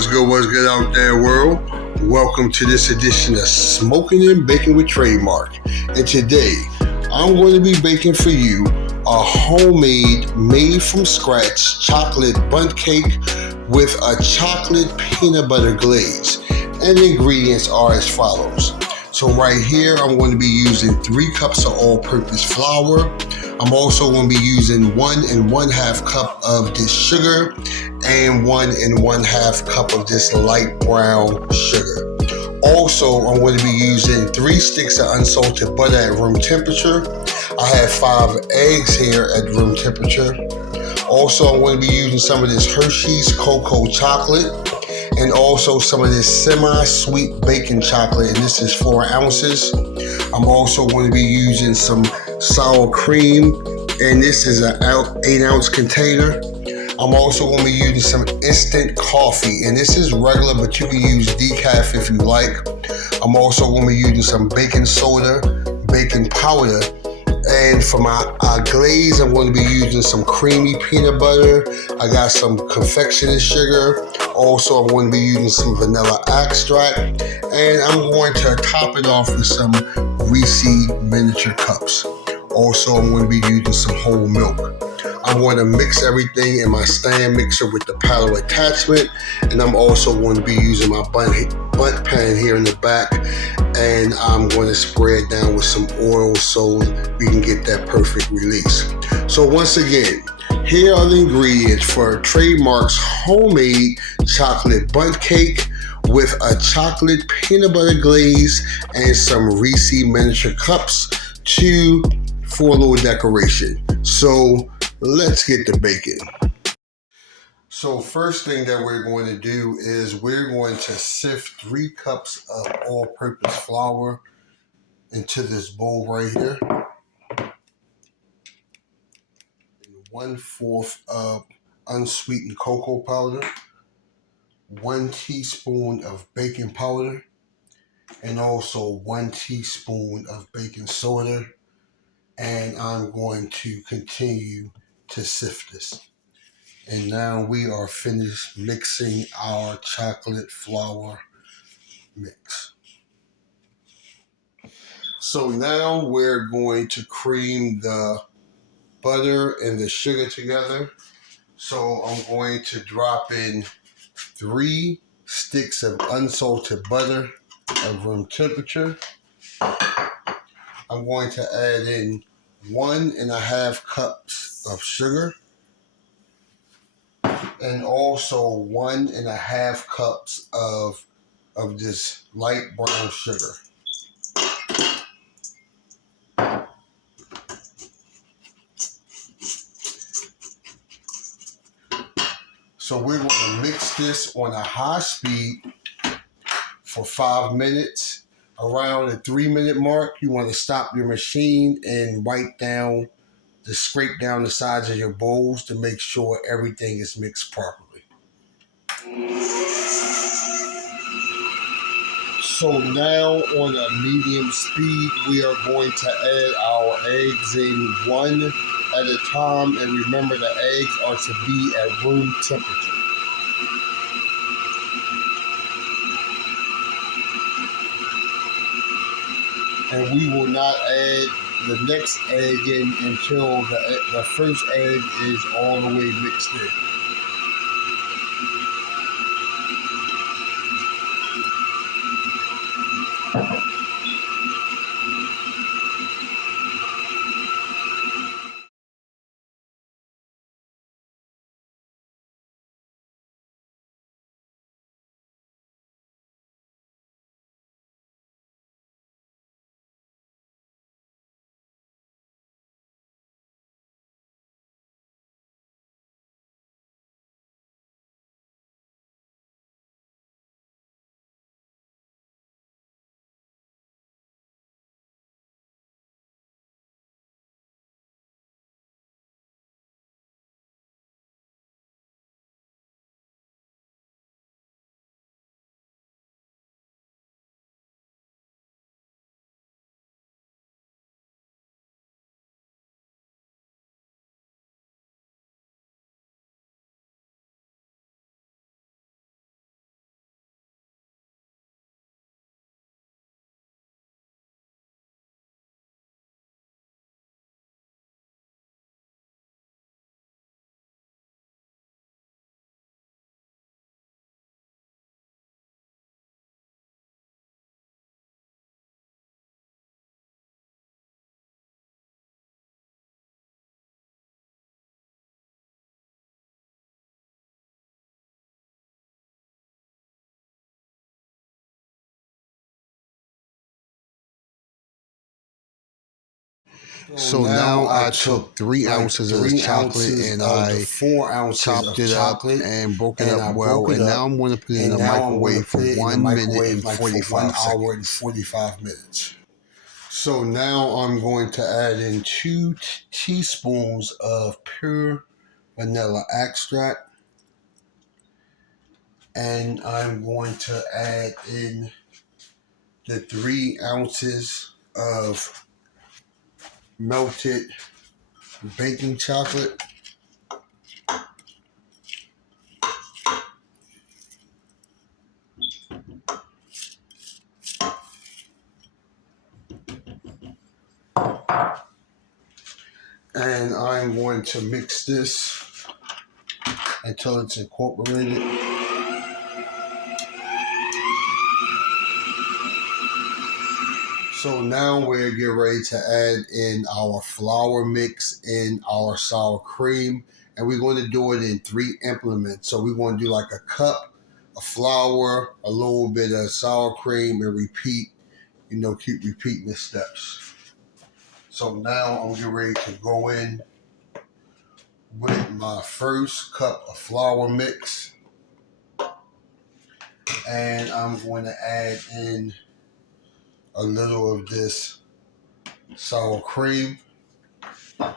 what's good out there, world? Welcome to this edition of Smoking and Baking with Trademark. And today, I'm going to be baking for you a homemade, made from scratch chocolate bundt cake with a chocolate peanut butter glaze. And the ingredients are as follows. So right here, I'm going to be using 3 cups of all-purpose flour. I'm also going to be using 1 1/2 cup of this sugar and 1 1/2 cup of this light brown sugar. Also, I'm going to be using 3 sticks of unsalted butter at room temperature. I have 5 eggs here at room temperature. Also, I'm going to be using some of this Hershey's cocoa chocolate and also some of this semi-sweet baking chocolate, and this is 4 ounces. I'm also going to be using some sour cream, and this is an 8-ounce container. I'm also going to be using some instant coffee, and this is regular, but you can use decaf if you like. I'm also going to be using some baking soda, baking powder, and for my glaze, I'm going to be using some creamy peanut butter. I got some confectioner's sugar. Also, I'm going to be using some vanilla extract, and I'm going to top it off with some Reese miniature cups. Also, I'm going to be using some whole milk. I'm going to mix everything in my stand mixer with the paddle attachment, and I'm also going to be using my Bundt pan here in the back, and I'm going to spray it down with some oil so we can get that perfect release. So once again, here are the ingredients for Trademark's homemade chocolate bundt cake with a chocolate peanut butter glaze and some Reese miniature cups for a little decoration. So let's get to baking. So first thing that we're going to do is we're going to sift 3 cups of all-purpose flour into this bowl right here. 1/4 of unsweetened cocoa powder, 1 teaspoon of baking powder, and also 1 teaspoon of baking soda. And I'm going to continue to sift this. And now we are finished mixing our chocolate flour mix. So now we're going to cream the butter and the sugar together. So I'm going to drop in 3 sticks of unsalted butter at room temperature. I'm going to add in 1 1/2 cups of sugar and also 1 1/2 cups of this light brown sugar. So we're going to mix this on a high speed for 5 minutes. Around the 3-minute mark, you want to stop your machine and scrape down the sides of your bowls to make sure everything is mixed properly. So now on a medium speed, we are going to add our eggs in 1 at a time. And remember, the eggs are to be at room temperature. And we will not add the next egg in until the first egg is all the way mixed in. So now I took 3 ounces of chocolate and I 4 ounces chopped of it up chocolate and broke it and up I well. broke it And up. now I'm going to put it in And the now I'm going to microwave for put it in the 1 minute microwave and like for 1 45 hour and seconds. 45 minutes. So now I'm going to add in 2 teaspoons of pure vanilla extract. And I'm going to add in the 3 ounces of melted baking chocolate. And I'm going to mix this until it's incorporated. So now we're getting ready to add in our flour mix and our sour cream. And we're going to do it in 3 implements. So we're going to do like a cup of flour, a little bit of sour cream, and repeat, keep repeating the steps. So now I'm getting ready to go in with my first cup of flour mix. And I'm going to add in a little of this sour cream. I'm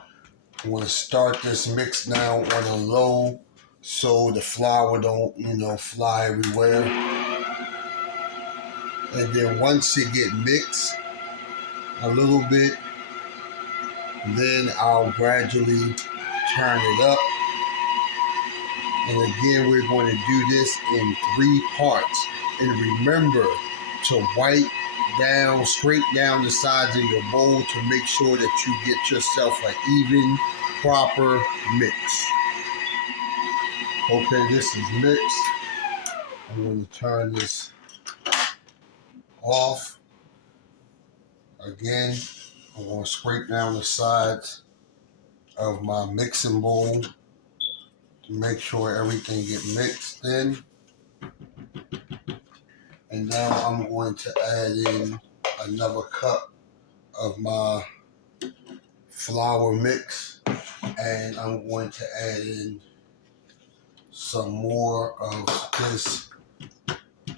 going to start this mix now on a low so the flour don't, fly everywhere. And then once it get mixed a little bit, then I'll gradually turn it up. And again, we're going to do this in 3 parts. And remember to wipe down, scrape down the sides of your bowl to make sure that you get yourself an even, proper mix. Okay, this is mixed. I'm going to turn this off. Again, I'm going to scrape down the sides of my mixing bowl to make sure everything get mixed in. And now I'm going to add in another cup of my flour mix, and I'm going to add in some more of this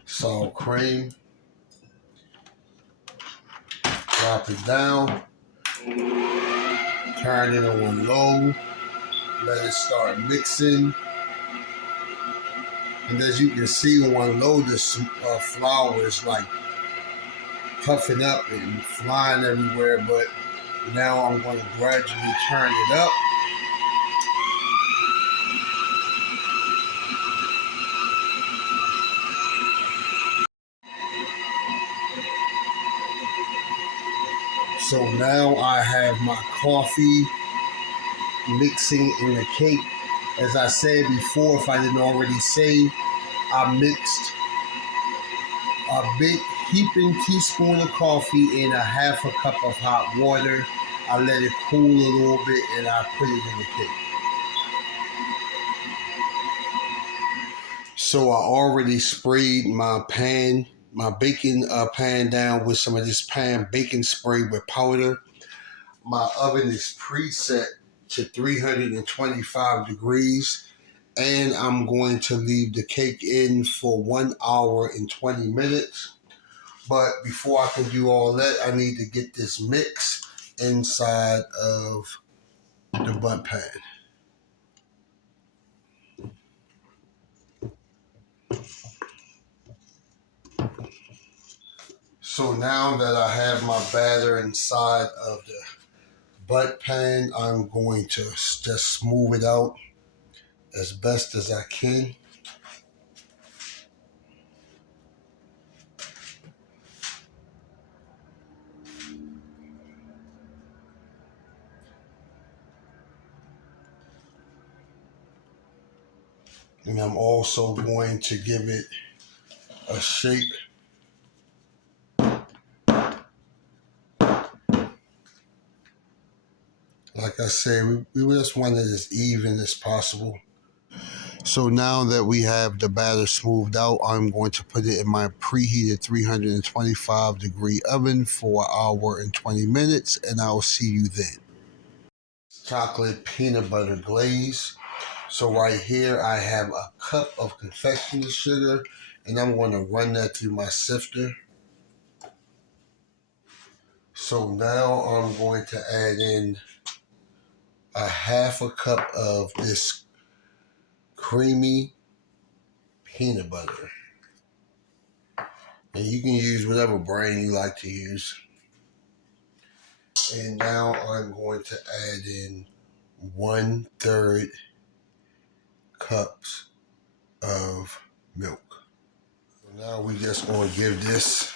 sour cream. Drop it down, turn it on low, let it start mixing. And as you can see on low, the flour is like puffing up and flying everywhere, but now I'm going to gradually turn it up. So now I have my coffee mixing in the cake. As I said before, if I didn't already say, I mixed a big heaping teaspoon of coffee in a half a cup of hot water. I let it cool a little bit and I put it in the cake. So I already sprayed my baking pan down with some of this pan baking spray with powder. My oven is preset to 325 degrees, and I'm going to leave the cake in for 1 hour and 20 minutes. But before I can do all that, I need to get this mix inside of the Bundt pan. So now that I have my batter inside of the Bundt pan, I'm going to just smooth it out as best as I can. And I'm also going to give it a shake. Like I said, we just want it as even as possible. So now that we have the batter smoothed out, I'm going to put it in my preheated 325 degree oven for 1 hour and 20 minutes, and I'll see you then. chocolate peanut butter glaze. So right here I have a cup of confectioner's sugar, and I'm going to run that through my sifter. So now I'm going to add in a half a cup of this creamy peanut butter. And you can use whatever brand you like to use. And now I'm going to add in 1/3 cups of milk. So now we just going to give this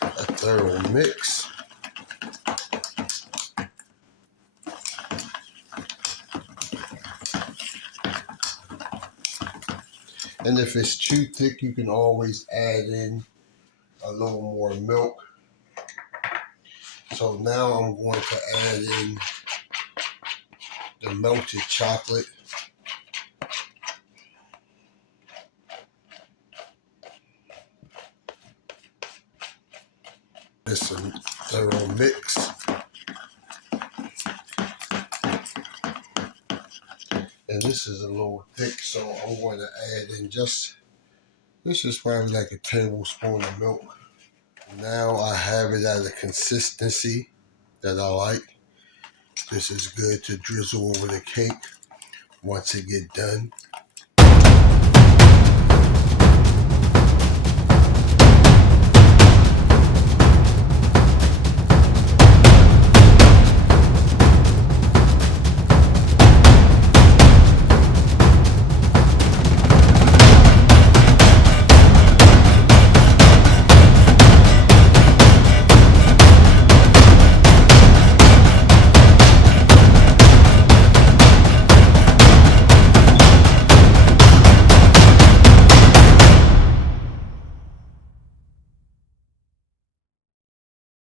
a thorough mix. And if it's too thick, you can always add in a little more milk. So now I'm going to add in the melted chocolate. Just a thorough mix. And this is a little thick, so I'm going to add in this is probably like a tablespoon of milk. Now I have it at a consistency that I like. This is good to drizzle over the cake once it gets done.